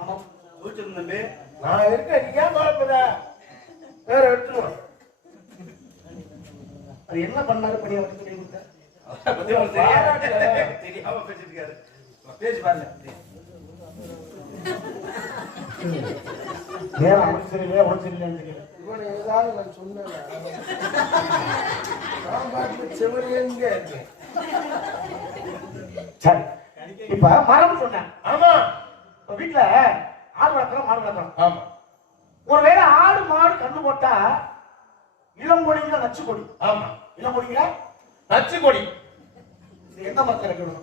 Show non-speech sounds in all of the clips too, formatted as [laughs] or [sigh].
தம்பி நான் இருக்கேன் நீ ஏன் கவலைப்படுற வேற எடுத்துருவோம் அது என்ன பண்ணாரு படி அவருக்கு சொல்லி கொடுத்த. தெரியாம பேசிட்டு இருக்காரு பேசி பாருங்க. நேரம் அவனுக்கு சரியில்லையா சரியில்லையான்னு தெரியல இவனை ஏதாவது நான் சொன்னேன். நான் பாட்டு செவரியங்க சரி. இப்ப மரம் சொன்னேன். ஆமா. வீட்டுல ஆடு வளர்க்குறோம் மாடு வளர்க்குறோம். ஆமா. ஒருவேளை ஆடு மாடு கண்ணு போட்டா இளம் கொடிங்கிற நச்சு கொடி. ஆமா. இளம் கொடிங்கிற? நச்சு கொடி. எந்த மரத்தில் வைக்கணும்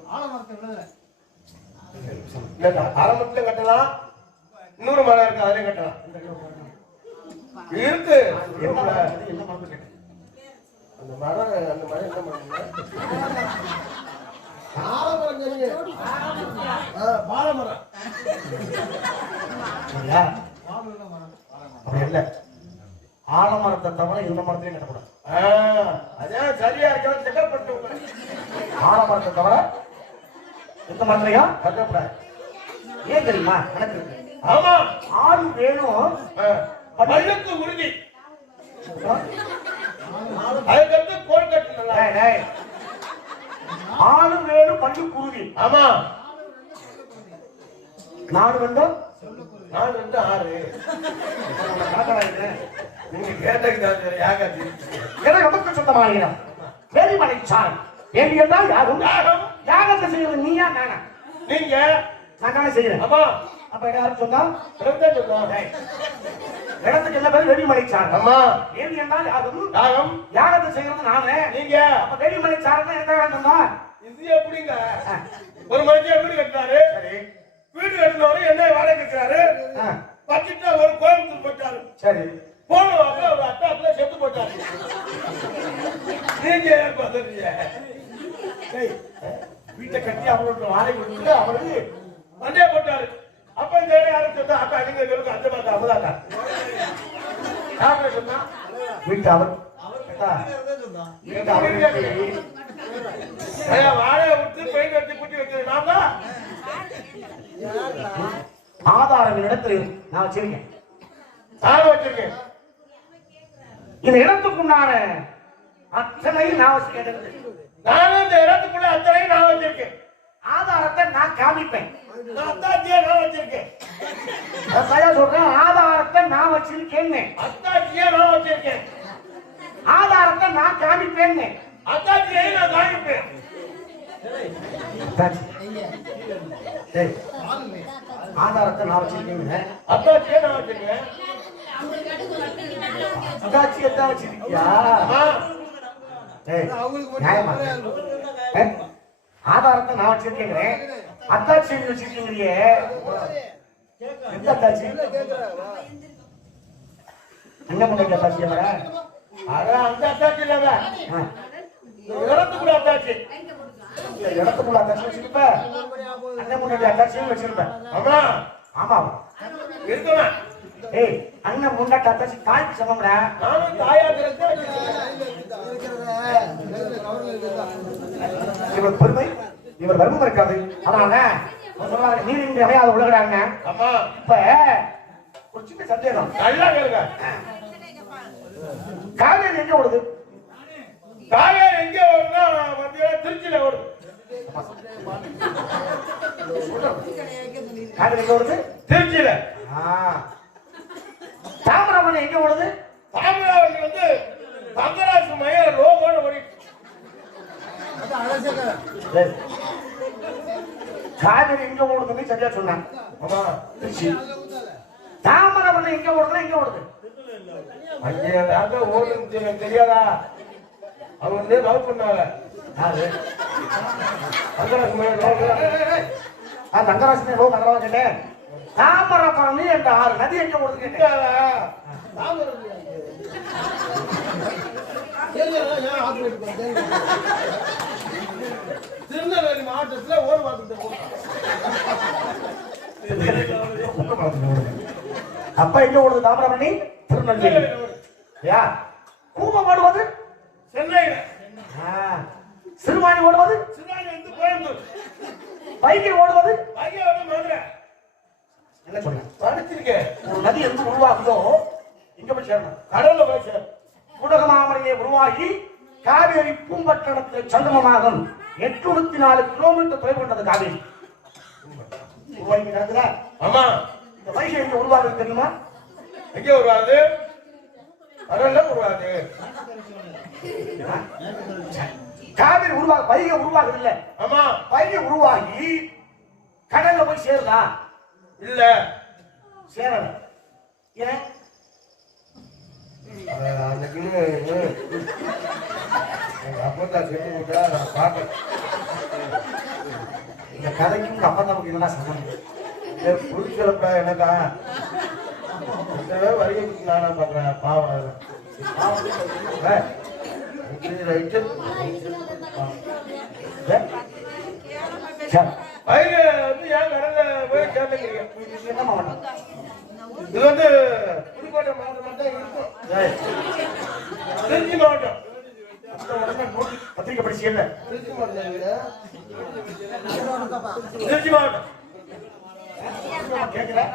இல்ல ஆரம்பத்துல கட்டலாம். இன்னொரு மரம் இருக்கு அதிலே கட்டலாம். இருக்கு. மரத்தில் அந்த மரம் அந்த மரம் என்ன மரம்? ஆலமரம் தெரியுங்க பாலமரம் சரியா அப்படி இல்ல. ஆலமரத்தை தவிர இந்த மரத்தையும் கட்டக்கூடாது. அதான் சரியா இருக்கலாம் செக்கப் பண்ணிட்டு. ஆலமரத்தை தவிர இந்த மரத்தையும் கட்டக்கூடாது. ஏன் தெரியுமா? இருக்கு. ஆமா. ஆடு வேணும். ஆ. பல்லுக்கு உறுதி. அதுக்கடுத்து கோல் கட்டணும் ஆடு வேணும் பள்ளி குருவி ஆமா நாடு வேண்டும் நான் வந்து ஆறு. நீங்க கேட்டதுக்கு தான் சரி யாகாத்தி என நமக்கு சொந்தமாகிறோம் வேலிமலை சார். வேலி என்றால் யாரும்? யாகம் யாகத்தை செய்யறது நீயா நானா? நீங்க? நான் தானே செய்யறேன். ஆமா. அப்ப யாரும் சொன்னா? டேய், இடத்துக்கு என்ன பேர்? வேலிமலை சார். ஆமா. வேலி என்றால் யாரும்? யாகம் யாகத்தை செய்யறது நானே. நீங்க? அப்ப வேலிமலை சார்னா என்ன சொன்னா? இது எப்படிங்க? ஒரு மனுஷன் வீடு கட்டினாரு. வீடு கட்டினவரு என்ன வாடகை கட்டுறாரு பத்துட்டா ஒரு கோயம்புத்தூர் போயிட்டாரு. சரி. போன வாரம் ஒரு அட்டாப்ல செத்து போட்டாரு நீங்க ஏன் பதறீங்க? டேய், வீட்டை கட்டி அவங்களோட வாடகை கொடுத்து அவரு மண்டே போட்டாரு. அப்ப இந்த சொன்னா அக்கா நீங்க இருக்கு அந்த மாதிரி அவதாக்கா யாரு சொன்னா? வீட்டு அவர். வீட்டு அவரு வாழையை விட்டு பெயிண்ட் அடிச்சு குட்டி வச்சது நான் தான் இடத்துல. நான் வச்சிருக்கேன்? வச்சிருக்கேன் இந்த இடத்துக்குண்டான நான் வச்சிருக்கேன். நானும் இந்த இடத்துக்குள்ள அத்தனையும் நான் வச்சிருக்கேன். ஆதாரத்தை நான் காமிப்பேன். அத்தாச்சியை நான் வச்சிருக்கேன். சரியா சொல்றேன் ஆதாரத்தை நான் வச்சிருக்கேன்னு. அத்தாச்சியை நான் வச்சிருக்கேன். ஆதாரத்தை நான் காமிப்பேன்னு. அத்தாச்சியை நான் ஆதாரத்தை நான் வச்சிருக்கேங்க அத்தாச்சியை நான் வச்சிருக்கேன். அதாச்சி தான் வச்சிருக்கியா? நியாயமா? ஆதாரத்தை நான் வச்சிருக்கேங்கிறேன். அத்தாச்சி வச்சிருக்கீங்களே எந்த அத்தாச்சி அண்ணன் முன்னாடி அத்தாச்சி அதான் அந்த அத்தாச்சி இல்லாத இறந்து கூட இடத்துக்குள்ள அத்தாச்சி இடத்துக்குள்ள அத்தாச்சி வச்சிருப்ப. அண்ணன் முன்னாடி அத்தாச்சியும் வச்சிருப்ப. ஆமா. ஆமா. இருக்கணும் ஏய் அண்ணன் முன்னாடி அத்தாச்சி தாய்க்கு சமம்டா. நானும் தாயாக இவர் பெருமை இவர் வர்மம் இருக்காது. சொல்றாரு, நீர் இன்றி அமையாத உலகடாங்க ஆமா. இப்ப ஒரு சின்ன சந்தேகம். நல்லா கேளுங்க. காவேரி எங்க ஓடுது தாயார் எங்க வரும்னா பாத்தீங்கன்னா திருச்சியில வரும். திருச்சியில. ஆ. தாமிரபரணி எங்க ஓடுது தாமிராவதி வந்து தங்கராசு மைய ரோகோட ஓடிட்டு சரி. காவேரி எங்க ஓடுதுன்னு சரியா சொன்னாங்க. திருச்சி. தாமிரபரணி எங்க ஓடுதுன்னா எங்க ஓடுது ஐயா ஓடுன்னு தெரியாதா? அவங்க வந்து லவ் பண்ணாங்க. யாரு? தங்கராசு ரோ தங்கராஜ் கேட்டேன் தாமிரபரணி என்ற ஆறு நதி எங்க ஓடுது கேட்டேன். திருநெல்வேலி மாவட்டத்துல ஓடு பார்த்துட்டு அப்ப எங்க ஓடுது தாமிரபரணி திருநெல்வேலி. யா? கூமம் ஓடுவது சென்னையில. ஆ. சிறுவாணி ஓடுவது? சின்னாடி வந்து கோயம்புத்தூர். வைகை ஓடுவது? ஐயா வந்து மதுரை. என்ன சொன்னேன் படிச்சிருக்கேன் நதி எங்க உருவாகுதோ? இங்க போய் சேரணும்? கடவுள பேச குடகமாமலையை உருவாகி காவேரி பூம்பட்டணத்தில் சங்கமமாகும் எட்நூத்தி நாலு கிலோமீட்டர் தொலைவு கொண்டது காவேரி. ஆமா. இந்த வைகை எங்க உருவாகுது தெரியுமா? எங்க வருவாது கடல்ல வருவாது காவிரி உருவாக வைகை உருவாகுது இல்ல ஆமா. வைகை உருவாகி கடல்ல போய் சேருதா? இல்ல. சேரல. ஏன்? இந்த கதைக்கும் உங்க அப்பா தம்பி என்ன புரிச்சலப்பா எனக்கா வரைக்கும் நானா பண்றேன் பாவம் வந்து ஏன் கடல்ல போய் சேர்ந்துக்கிறீங்க இது என்ன இது வந்து புதுக்கோட்டை மாவட்டம் மட்டும் இருக்கும் திருச்சி மாவட்டம். பத்திரிக்கை படிச்சீங்கல்ல திருச்சி மாவட்டம். திருச்சி மாவட்டம். கேட்கிறேன்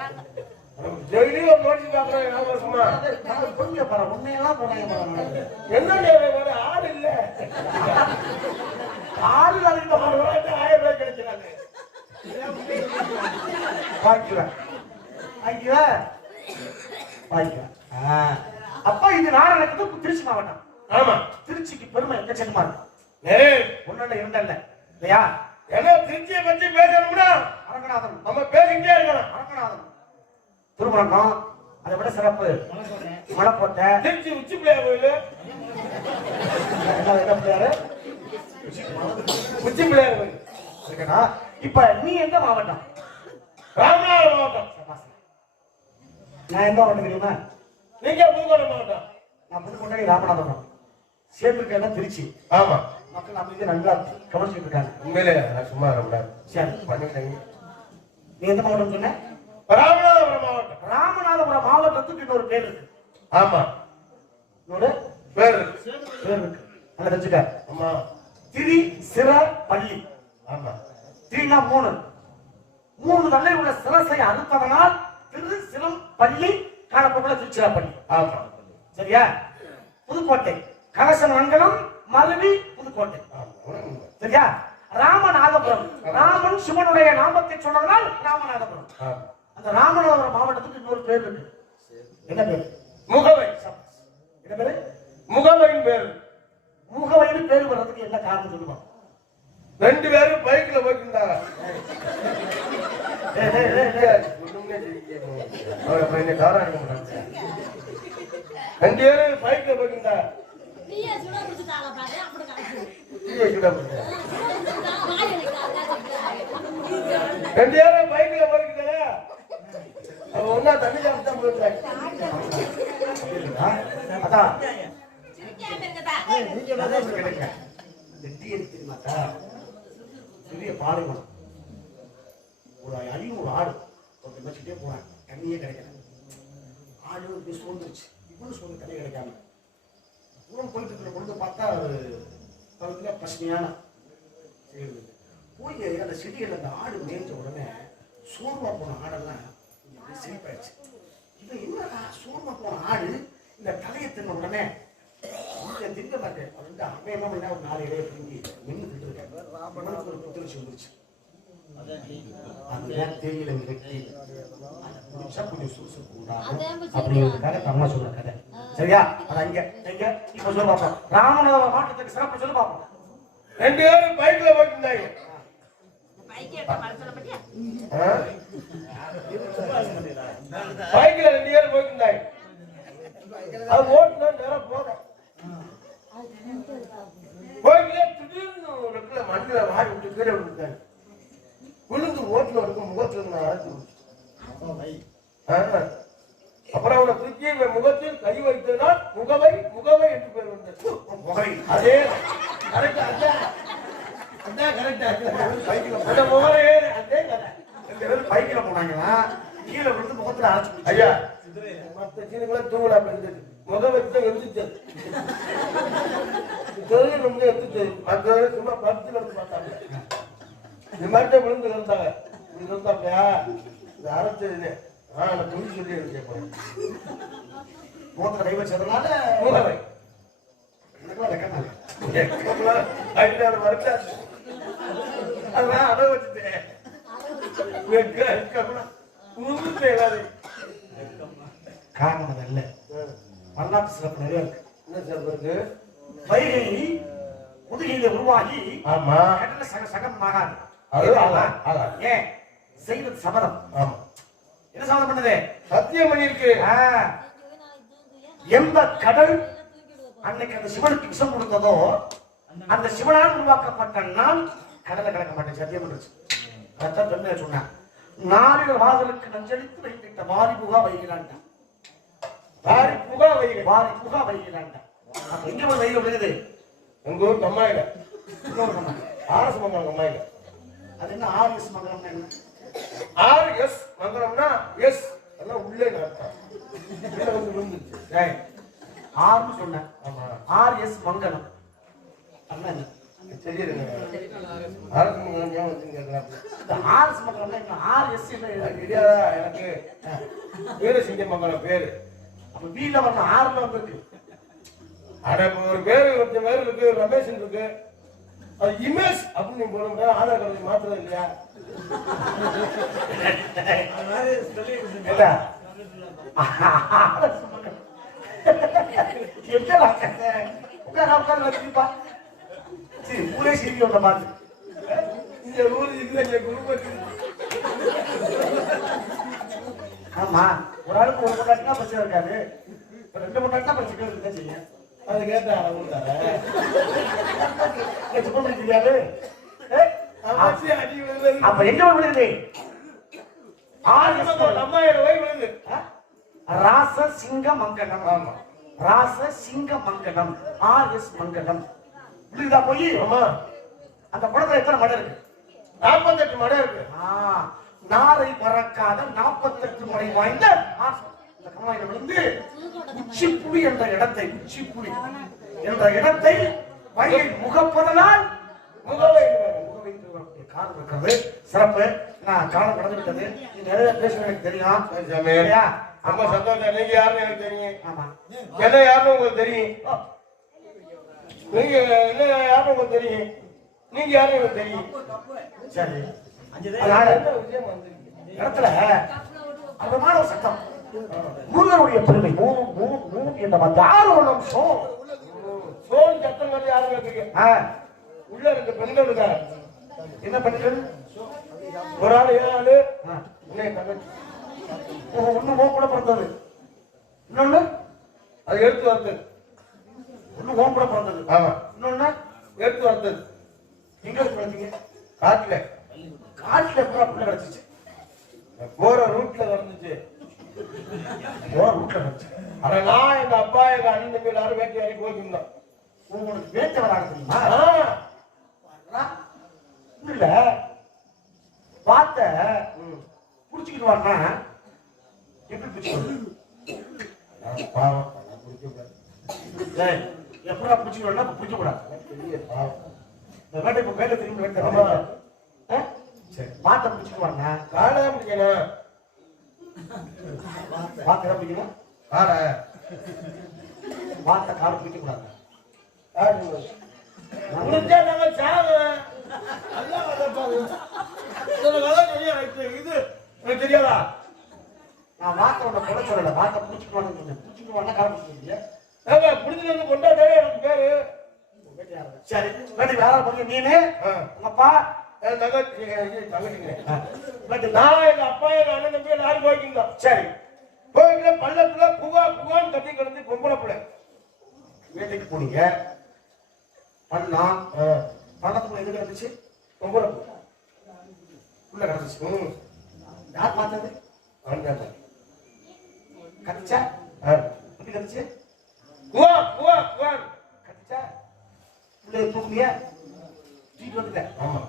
டெய்லியும் ஒரு நோட்டீஸ் பாக்குறேன் ஞாபகம் இருக்குமா? கொஞ்சம் பர உண்மையெல்லாம் போனாங்க என்ன தேவை? வேற ஆள் இல்ல. ஆளு ஒரு வாரத்துக்கு ஆயிரம் ரூபாய் கிடைக்கிறாங்க. வாங்கிக்குவேன் வாங்கிக்குவேன் ஆ. அப்ப இது நாடு நடக்குது திருச்சி மாவட்டம். ஆமா. திருச்சிக்கு பெருமை எக்கச்சக்கமா இருக்கு ஒன்னு இரண்டல்ல இல்லையா? ஏன்னா திருச்சியை பத்தி பேசணும்னா அரங்கநாதன். நம்ம பேசிக்கிட்டே இருக்கணும். அரங்கநாதன். திருமணம் அதை விட சிறப்பு. மலைக்கோட்டை திருச்சி உச்சி பிள்ளையார் கோயில்? என்ன பிள்ளையாரு? உச்சி பிள்ளையார் கோயில். இருக்கா இப்ப நீ எந்த மாவட்டம்? ராமநாதபுரம் மாவட்டம். நான் எந்த மாவட்டம் தெரியுமா? நீங்க புதுக்கோட்டை மாவட்டம்? நான் புதுக்கோட்டை ராமநாதபுரம். சேர்ந்துருக்கேன் திருச்சி. ஆமா. மக்கள் அமைதியை நல்லா கவனிச்சுட்டு இருக்காங்க. உண்மையிலே நான் சும்மா சரி பண்ணிட்டேங்க நீ எந்த மாவட்டம் சொன்ன? ராமநாதபுரம் மாவட்டம். ராமநாதபுரம் மாவட்டத்துக்கு இன்னொரு பேர் இருக்கு. ஆமா. இன்னொரு பேர் இருக்கு. பேர் இருக்கு. நல்லா தெரிஞ்சுக்க. ஆமா. திரி சிற பள்ளி. ஆமா. திரினா மூணு. மூணு தள்ளை உள்ள சிரசை அறுத்ததனால் திரு சிரம் பள்ளி காணப்பட்டுள்ள திருச்சிராப்பள்ளி ஆமா. சரியா? புதுக்கோட்டை. கலச மங்கலம் மருவி புதுக்கோட்டை. சரியா? ராமநாதபுரம். ராமன் சிவனுடைய நாமத்தை சொன்னதனால் ராமநாதபுரம். அந்த ராமநாதபுரம் மாவட்டத்துக்கு இன்னொரு பேர் இருக்கு. என்ன பேர்? முகவை. என்ன பேரு? முகவையின் பேர். முகவயிறு பேர் வர்றதுக்கு என்ன காரணம் சொல்லுவாங்க ரெண்டு பேரும் பைக்ல போயிருந்தாங்க ஏய், ஏய், ஏய், ஏய். ஒண்ணுமே தெரியாது. அவரை பையனை தண்ணி சாப்பிட்டு தான் போயிருந்தாங்க அதான் சிரிக்காம இருக்கதா? அதான் தெரியுமாக்கா? பெரிய பாலைவனம் ஒரு ஆடு ஒருத்தன் வச்சுட்டே தண்ணியே கிடைக்கல ஆடு வந்து சோர்ந்துருச்சு இவ்வளவு சோர்ந்து தண்ணி கிடைக்காம தூரம் போயிட்டு இருக்கிற பொழுது பார்த்தா ஒரு பசுமையான போய் அந்த செடியில் அந்த ஆடு மேய்ஞ்ச உடனே சோர்வா போன ஆடெல்லாம் செழிப்பாயிடுச்சு இவன் என்னடா சோர்வா போன ஆடு இந்த தலையை தின்ன உடனே திங்க மாட்டேன். அவன் என்ன பண்ணா ஒரு நாலு இடையே பிடிங்கி நின்று திட்டு அவனுக்கு ஒரு புத்துணர்ச்சி வந்துருச்சு. அதுதான் தேயிலை வெட்டி அதை குடிச்சா கொஞ்சம் சுறுசுறுப்பு உண்டாகும். அப்படிங்கிறதுக்காக தம்மா சொல்ற கதை. சரியா? அது அங்க இங்க. இப்ப சொல்ல சிறப்பு சொல்ல பார்ப்போம். ரெண்டு பேரும் பைக்ல போயிருந்தாங்க பைக்கே இப்ப மனசுல பட்டியா? ஆ? பைக்ல ரெண்டு பேரும் போயிருந்தாங்க அது ஓட்டுனா நேரம் போதும் போய்கிட்டே திடீர்னு ரெண்டுல மண்ணில வாரி விட்டு கீழே விட்டுட்டாங்க விழுந்து ஓட்டுல இருக்கும் முகத்துல நான் அரைச்சு விட்டேன். அப்புறம் அவனை தூக்கி இவன் முகத்தில் கை வைத்ததால் முகவை முகவை என்று பேர் வந்தது முகை அதே கரெக்ட் அதான் அதான் கரெக்ட் பைக்கில் அந்த முகவையே அதே கதை ரெண்டு பேரும் பைக்கில் போனாங்கன்னா கீழே விழுந்து முகத்துல அரைச்சு ஐயா மத்த சீனுக்குள்ள தூங்கலா பெருந்தது முத வச்சு எழுந்துச்சது ரொம்ப மற்ற சும்மா பத்து வந்து பார்த்தாங்க. இந்த மாதிரி விழுந்து இருந்தாங்க இப்படி இருந்தாப்லையா இது. அரைச்சது ஆ, புரிஞ்சு சொல்லி கேட்பேன்? மூத்த கை வச்சதுனால. மூலவை அதான் அதை வச்சுட்டேன். காரணம் அது இல்ல வரலாற்று சிறப்பு நிறைய இருக்கு. என்ன சொல்றது வைகை முதுகையில உருவாகி ஆமா. கடல்ல சக சகம் ஆகாது. ஏன் செய்வது சபதம். என்ன சபதம் பண்ணுது சத்தியம் பண்ணிருக்கு எந்த கடல் அன்னைக்கு அந்த சிவனுக்கு விஷம் கொடுத்ததோ அந்த சிவனால் உருவாக்கப்பட்ட நான் கடலை கலக்க மாட்டேன் சத்தியம் பண்ணுச்சு அதான் சொன்னேன் நாளில் வாதலுக்கு நஞ்சளித்து வைத்திட்ட வாரி புகா வைகிறான்டா தாரி புகா வைங்க வாரி புகா வைகிறான்டா அப்ப எங்க போய் வெயில் விழுகுது? உங்க ஊர் கம்மாயில. ஆர்எஸ் மங்கலம் கம்மாயில. அது என்ன ஆர்எஸ் மங்கலம் என்ன? ஆர் எஸ் மங்கலம்னா எஸ். எல்லாம் உள்ளே நடத்தான் வந்து விழுந்துச்சு ஏய், ஆர்னு சொன்னேன் ஆமா. R S Mangalam. அப்படின்னா என்ன? தெரியுது. ஆர்எஸ் மங்கலம் ஏன் வந்து கேட்கலாம் ஆர்எஸ் மங்கலம்னா என்ன? எஸ் தெரியாதா எனக்கு? வீரசிங்க மங்கலம் பேரு. அப்ப வீல வரணும் ஆறுல வந்திருக்கு. அட ஒரு பேரு ஒருத்த பேர் இருக்கு ரமேஷன் இருக்கு அது இமேஜ் அப்படின்னு போடுங்க ஆதார் கார்டு மாத்திரம் இல்லையா இல்ல? [laughs] உட்காரு, உட்காரு, வச்சிருப்பா. சரி, ஊரே சிரிக்க விட மாட்டு. இந்த ஊர் இதுல எங்க குடும்பத்துக்கு ஆமா ஒரு ஆளுக்கு ஒரு பொண்டாட்டினா பிரச்சனை இருக்காது ரெண்டு பொண்டாட்டினா பிரச்சனை இருக்குதான் செய்யும் அது கேட்டா விழுது அப்ப எங்க விழுது ராச சிங்க மங்கலம். ராச சிங்க மங்கலம். ஆர் எஸ் மங்கலம். புரியுதா போய்? ஆமா. அந்த குளத்துல எத்தனை மடம் இருக்கு? நாற்பத்தெட்டு மடம் இருக்கு. நாரை பறக்காத நாற்பத்தெட்டு முறை வாய்ந்த. இந்த கம்மாயில விழுந்து உச்சிப்புலி என்ற இடத்தை உச்சிப்புலி என்ற இடத்தை வயல் முகப்பதனால் முகவை காரணம் இருக்கிறது. சிறப்பு. நான் காலம் கடந்து விட்டது நிறைய பேசுவேன் எனக்கு தெரியும்? ரொம்ப சந்தோஷம். நீங்க யாருன்னு எனக்கு தெரியும். ஆமா. என்ன யாருன்னு உங்களுக்கு தெரியும்? நீங்க என்ன யாருன்னு உங்களுக்கு தெரியும்? நீங்க யாருன்னு எனக்கு தெரியும். சரி. அதனால இடத்துல அற்புதமான ஒரு சட்டம். முருகனுடைய பெருமை. மூணு மூணு மூணு என்ற அந்த ஆறு ஒரு நிமிஷம் சோன் சத்தம் வந்து யாரும் கேட்குறீங்க உள்ள ரெண்டு பெண்கள் இருக்காங்க என்ன பெண்கள்? ஒரு ஆள் ஏழு ஆளு. ஒண்ணு ஓ கூட பிறந்தது. இன்னொன்னு? அது எடுத்து வந்தது ஒண்ணு ஓம் கூட பிறந்தது. இன்னொன்னு? எடுத்து வந்தது எங்க பிறந்தீங்க காட்டுல. காட்டுல கூட பிள்ளை கிடைச்சிச்சு? போற ரூட்ல வந்துச்சு ஓ ரூட்ல கிடைச்சு நான் எங்க அப்பா எங்க அண்ணன் தம்பி எல்லாரும் வேட்டையாடி வாரி போயிருந்தோம் உங்களுக்கு வேட்டை விளையாட தெரியுமா ஆ, இல்ல பார்த்த புடிச்சுக்கிட்டு வரனா எப்படி பிடிச்சிக்கணும் நான் பாவம் நான் குடிக்க கூடாது. ஏய், எப்படா பிடிச்சிட்டு வரனா பிடிக்க கூடாது பெரிய பாவம் இந்த வேட்டை இப்ப வேட்டை திரும்பி வேட்டை ஆமா. ஆ? சரி மாட்டை பிடிச்சிட்டு வரனா காடை பிடிக்கணும் வாத்தை பிடிக்கணும் காடை வாத்தை காலை பிடிக்க கூடாது காடு முடிஞ்சா நாங்க சாவோம். எல்லாம் கதை பாருங்க. இதுல கதை தெரியும் எனக்கு. இது எனக்கு தெரியாதா? நான் வாத்தை உன்னை கொலை சொல்லல. வாத்தை பிடிச்சிட்டு வரணும்னு சொன்னேன் பிடிச்சிருக்கீங்க. ஏங்க, புடிச்சிட்டு வந்து கொண்டாடவே எனக்கு பேரு. சரி வேட்டை வேற பண்ணி நீனு ஆ, உங்க அப்பா. என் தங்கச்சி இது தங்கச்சிங்க. ஆ, வேட்டை நான் எங்க அப்பா எங்க அண்ணன் தம்பி எல்லாரும் போய்க்கிருந்தோம் சரி. கோயில பள்ளத்துல புகா புகான்னு கத்தி கிடந்து பொம்பளை பிள்ளை. வேட்டைக்கு போனீங்க. பண்ணலாம் ஆ, பணத்துக்குள்ள எது கிடந்துச்சு பொம்பளை பிள்ளை. உள்ள கிடந்துச்சு யார் பார்த்தது? வந்தாங்க. கத்திச்சா? ஆ, எப்படி கத்திச்சு? புகா புகா புகா கத்திச்சா? பிள்ளைய தூக்குலியா தூக்கிட்டு வந்துட்டேன். ஆமா.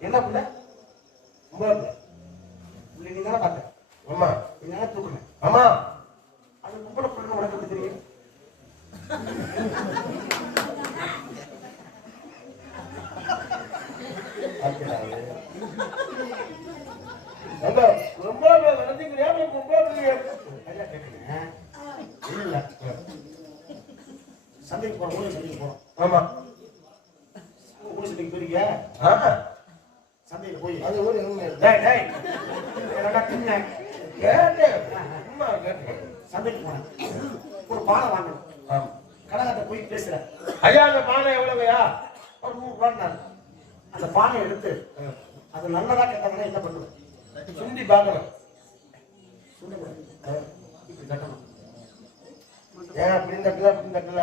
என்ன பிள்ளை? பொம்பளை பிள்ளை. பிள்ளை நீ தானே பார்த்த? ஆமா. நீ தானே தூக்குனேன் ஆமா. அது கும்பல பிள்ளை உனக்கு எப்படி தெரியும்? பிள்ளை சந்தைக்கு போறோம் ஊருக்கு சந்தைக்கு போறோம். ஆமா. ஊருக்கு சந்தைக்கு போயிருக்கியா? ஆ. சந்தைக்கு போய். அது கேட்டேன் சந்தைக்கு போனேன் ஒரு பானை வாங்கணும். கடைக்காட்ட போய் பேசுறேன் ஐயா அந்த பானை எவ்வளவுயா? ஒரு நூறு ரூபான்னாரு. அந்த பானையை எடுத்து அது நல்லதா கேட்டாங்கன்னா என்ன பண்ணுவேன் சுண்டி பார்க்கணும். ஏன் அப்படி தட்டல அப்படி தட்டல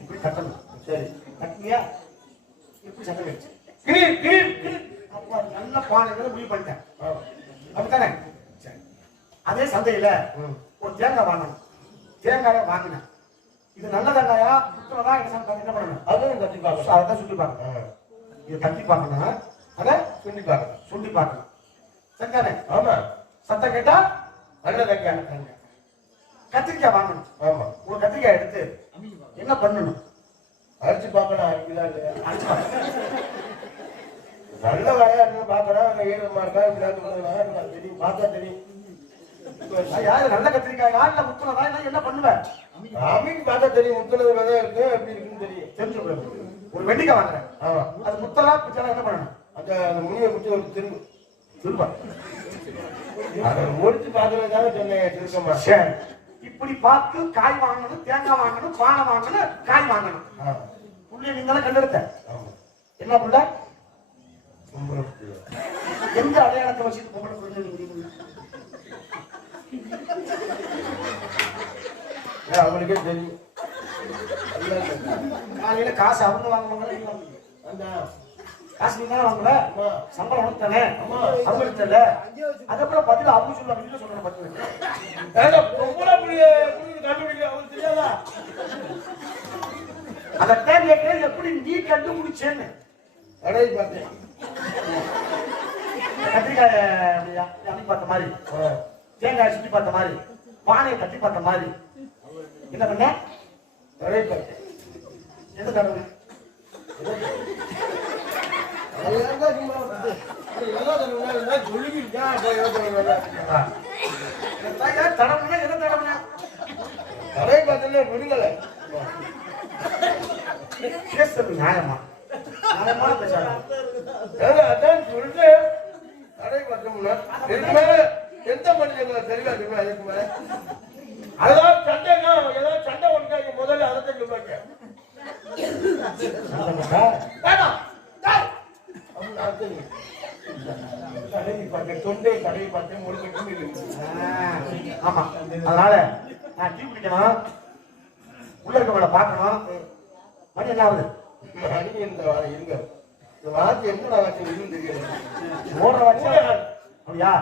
இப்படி கட்டணும். சரி கட்டினியா? இப்படி சட்டம் வச்சு அப்போ நல்ல பானைகளை முடிவு பண்ணிட்டேன். அப்படித்தானே? சரி. அதே சந்தையில. ஒரு தேங்காய் வாங்கணும் தேங்காயை வாங்கினேன். இது நல்ல தேங்காயா என்ன சாப்பிட்டா என்ன பண்ணணும்? அதுவும் தட்டி பார்க்கணும். அதை தான் சுண்டி பார்க்கணும். இதை தட்டி பார்க்கணும். அதை சுண்டி பார்க்கணும். சுண்டி பார்க்கணும். சரிதானே ஆமா. சத்தம் கேட்டா நல்ல தங்க கத்திரிக்காய் வாங்கணும். ஆமா. ஒரு கத்திரிக்காய் எடுத்து என்ன பண்ணணும்? அடிச்சு பார்க்கணும் அடிக்குதா இல்லையா. நல்ல வேலையா இருக்கு பார்க்கணும் அந்த ஈரமா இருக்கா உள்ளதா? தெரியும். பார்த்தா தெரியும். இது நல்ல கத்திரிக்காய் இல்ல முத்துனதா? என்ன பண்ணுவேன் அப்படின்னு பார்த்தா தெரியும் முத்துனது விதை இருக்கு எப்படி இருக்குன்னு தெரியும். தெரிஞ்சு ஒரு வெண்டிக்காய் வாங்குறேன். அது முத்தலா பிச்சலா என்ன பண்ணணும்? அந்த முனியை குட்டி ஒரு திரும்ப. முடிச்சு பார்க்கறதுக்காக சொன்னேன் இப்படி பார்த்து காய் வாங்கணும் தேங்காய் வாங்கணும் பானை வாங்கணும் காய் வாங்கணும். புள்ளிய நீங்க தான் கண்டெடுத்த என்ன புள்ள. எந்த அடையாளத்தை வச்சுட்டு பொம்பளை புள்ள அவனுக்கே தெரியும். காலையில காசு அவங்க. அந்த காசு நீங்க வாங்கல. சம்பளம் உனக்கு தானே. அவங்களுக்கு தெரியல அதுக்கப்புறம் பதில் அவங்க சொல்லுவாங்க நீங்க சொல்லணும் பதில் அந்த தேவையை கேள்வி எப்படி நீ கண்டுபிடிச்சேன்னு. அடையை பார்த்தேன். கத்திரிக்காய் அப்படி பார்த்த மாதிரி. தேங்காய் சுத்தி பார்த்த மாதிரி. பானையை தட்டி பார்த்த மாதிரி. என்ன பண்ண? அடையை பார்த்தேன். எந்த கடவுள் நியாயமா நியாயமான பேசாத அதான் சொல்றேன். அடையை பார்த்தோம்னா, எந்த மனிதர்களை தெரியல தெரியுமா இதுக்கு மேல அதாவது சண்டைனா ஏதாவது சண்டை ஒன்றாங்க முதல்ல அதை சொல்லுவாங்க நான் தெரியும். தடவி பார்த்தேன், தொண்டை தடவி பார்த்தேன், ஒரு கட்டும் இல்லை. ஆமா அதனால நான் டீ குடிக்கணும் உள்ள இருக்கவங்கள பார்க்கணும் மணி என்ன ஆகுது மணி இந்த இருங்க. இந்த வாரத்தை எங்கடா வச்சிருக்குன்னு தெரியல. ஓடுற வச்சு அப்படியா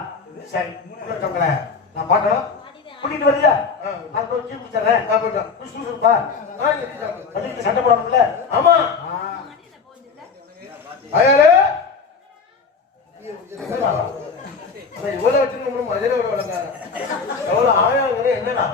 சரி உள்ள இருக்கவங்கள நான் பார்க்கணும் கூட்டிட்டு வரியா. அதுக்கு ஒரு டீ குடிச்சிடுறேன் நான் போயிட்டேன். சண்டை போடணும்ல ஆமா ஆ. ஐயாரு இவ்வளவு வச்சுக்கணும் மதுரை விட விளங்காரன் எவ்வளவு ஆயாங்கிறது என்னன்னா